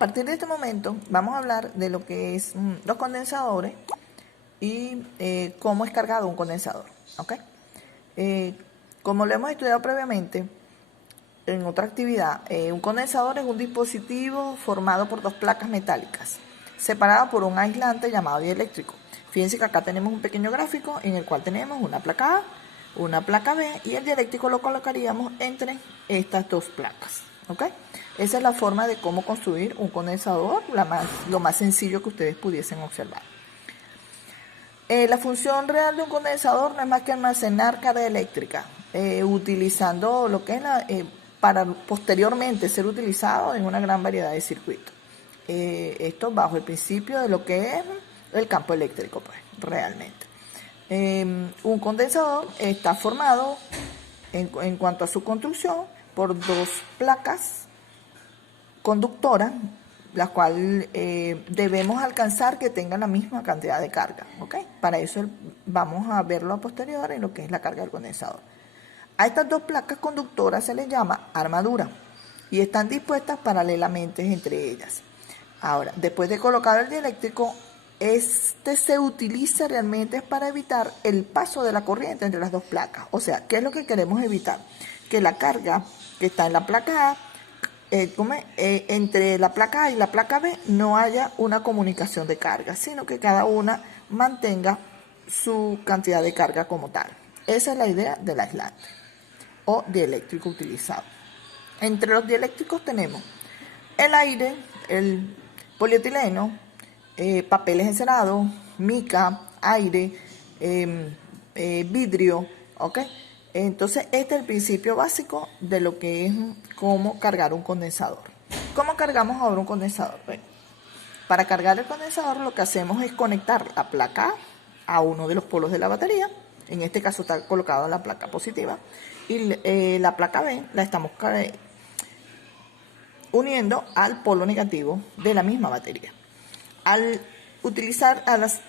partir de este momento vamos a hablar de lo que es los condensadores y cómo es cargado un condensador, ¿ok? Como lo hemos estudiado previamente en otra actividad, un condensador es un dispositivo formado por dos placas metálicas, separadas por un aislante llamado dieléctrico. Fíjense que acá tenemos un pequeño gráfico en el cual tenemos una placa A, una placa B, y el dieléctrico lo colocaríamos entre estas dos placas, ¿ok? Esa es la forma de cómo construir un condensador, lo más sencillo que ustedes pudiesen observar. La función real de un condensador no es más que almacenar carga eléctrica, utilizando lo que es para posteriormente ser utilizado en una gran variedad de circuitos. Esto bajo el principio de lo que es el campo eléctrico, pues, realmente. Un condensador está formado, en cuanto a su construcción, por dos placas conductoras, las cuales debemos alcanzar que tengan la misma cantidad de carga, ¿ok? Para eso vamos a verlo a posterior en lo que es la carga del condensador. A estas dos placas conductoras se les llama armadura y están dispuestas paralelamente entre ellas. Ahora, después de colocar el dieléctrico, este se utiliza realmente para evitar el paso de la corriente entre las dos placas. O sea, ¿qué es lo que queremos evitar? Que la carga que está en la placa A, entre la placa A y la placa B no haya una comunicación de carga, sino que cada una mantenga su cantidad de carga como tal. Esa es la idea del aislante o dieléctrico utilizado. Entre los dieléctricos tenemos el aire, el polietileno, papeles encerados, mica, aire, vidrio, ¿ok? Entonces, este es el principio básico de lo que es cómo cargar un condensador. ¿Cómo cargamos ahora un condensador? Bueno, para cargar el condensador lo que hacemos es conectar la placa a uno de los polos de la batería. En este caso está colocada la placa positiva. Y la placa B la estamos uniendo al polo negativo de la misma batería. Al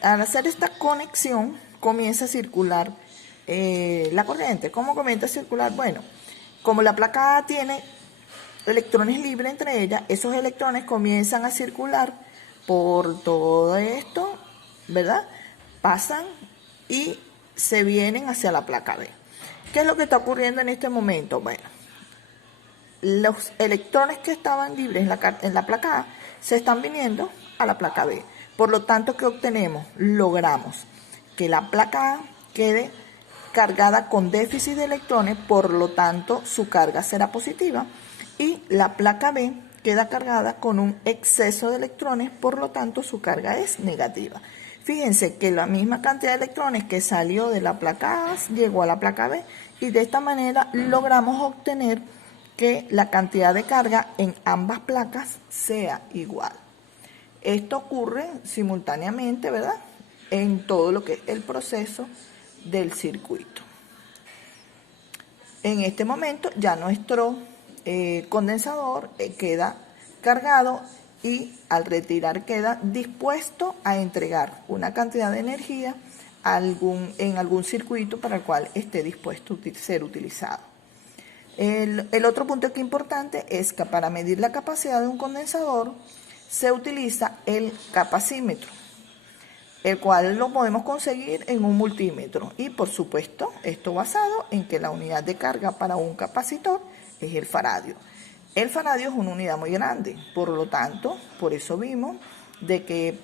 hacer esta conexión, comienza a circular la corriente. ¿Cómo comienza a circular? Bueno, como la placa A tiene electrones libres entre ellas, esos electrones comienzan a circular por todo esto, ¿verdad? Pasan y se vienen hacia la placa B. ¿Qué es lo que está ocurriendo en este momento? Bueno, los electrones que estaban libres en la placa A se están viniendo a la placa B. Por lo tanto, ¿qué obtenemos? Logramos que la placa A quede cargada con déficit de electrones, por lo tanto su carga será positiva, y la placa B queda cargada con un exceso de electrones, por lo tanto su carga es negativa. Fíjense que la misma cantidad de electrones que salió de la placa A llegó a la placa B, y de esta manera logramos obtener que la cantidad de carga en ambas placas sea igual. Esto ocurre simultáneamente, ¿verdad?, en todo lo que es el proceso del circuito. En este momento ya nuestro condensador queda cargado y al retirar queda dispuesto a entregar una cantidad de energía en algún circuito para el cual esté dispuesto a ser utilizado. El otro punto que es importante es que para medir la capacidad de un condensador se utiliza el capacímetro, el cual lo podemos conseguir en un multímetro, y por supuesto esto basado en que la unidad de carga para un capacitor es el faradio. El faradio es una unidad muy grande, por lo tanto, por eso vimos de que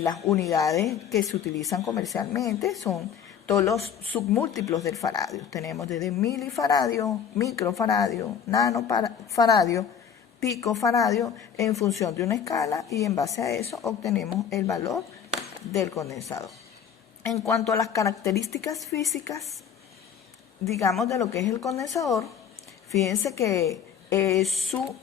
las unidades que se utilizan comercialmente son todos los submúltiplos del faradio. Tenemos desde milifaradio, microfaradio, nanofaradio, picofaradio, en función de una escala, y en base a eso obtenemos el valor del condensador. En cuanto a las características físicas, digamos, de lo que es el condensador, fíjense que su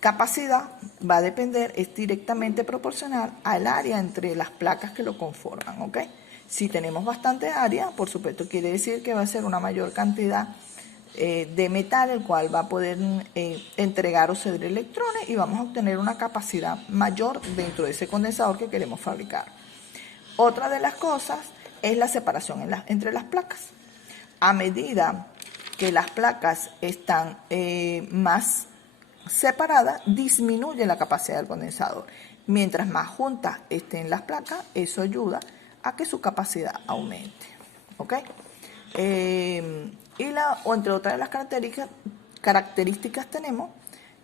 capacidad va a depender, es directamente proporcional al área entre las placas que lo conforman, ¿ok? Si tenemos bastante área, por supuesto quiere decir que va a ser una mayor cantidad de metal, el cual va a poder entregar o ceder electrones, y vamos a obtener una capacidad mayor dentro de ese condensador que queremos fabricar. Otra de las cosas es la separación entre las placas. A medida que las placas están más separada disminuye la capacidad del condensador. Mientras más juntas estén las placas, eso ayuda a que su capacidad aumente. ¿Ok? Entre otras de las características tenemos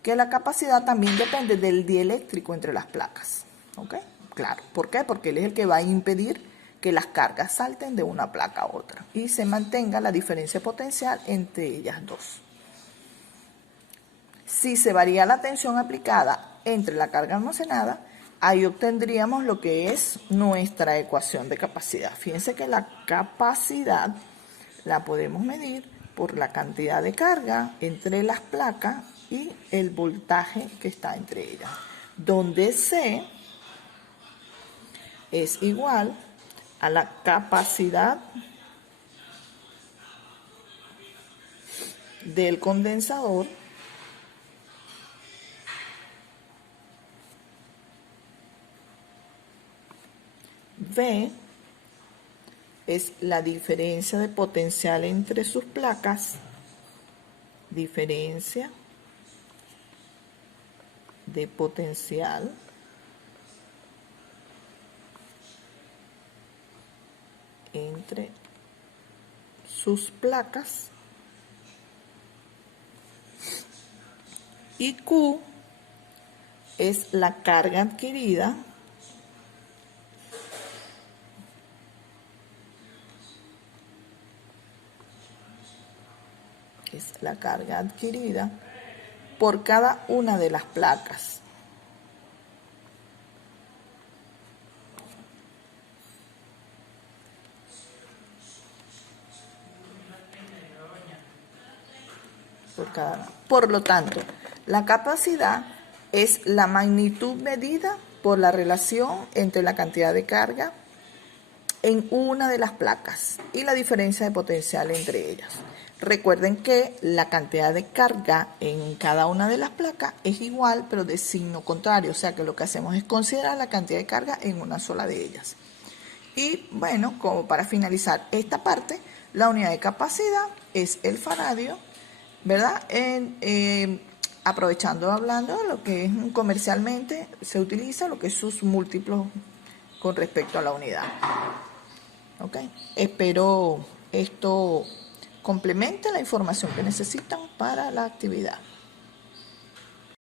que la capacidad también depende del dieléctrico entre las placas. ¿Ok? Claro. ¿Por qué? Porque él es el que va a impedir que las cargas salten de una placa a otra y se mantenga la diferencia potencial entre ellas dos. Si se varía la tensión aplicada entre la carga almacenada, ahí obtendríamos lo que es nuestra ecuación de capacidad. Fíjense que la capacidad la podemos medir por la cantidad de carga entre las placas y el voltaje que está entre ellas, donde C es igual a la capacidad del condensador V es la diferencia de potencial entre sus placas, diferencia de potencial entre sus placas, y Q es la carga adquirida por cada una de las placas. Por lo tanto, la capacidad es la magnitud medida por la relación entre la cantidad de carga en una de las placas y la diferencia de potencial entre ellas. Recuerden que la cantidad de carga en cada una de las placas es igual, pero de signo contrario. O sea que lo que hacemos es considerar la cantidad de carga en una sola de ellas. Y bueno, como para finalizar esta parte, la unidad de capacidad es el faradio, ¿verdad? Aprovechando, hablando de lo que es comercialmente, se utiliza lo que es sus múltiplos con respecto a la unidad. ¿Ok? Espero esto complemente la información que necesitan para la actividad.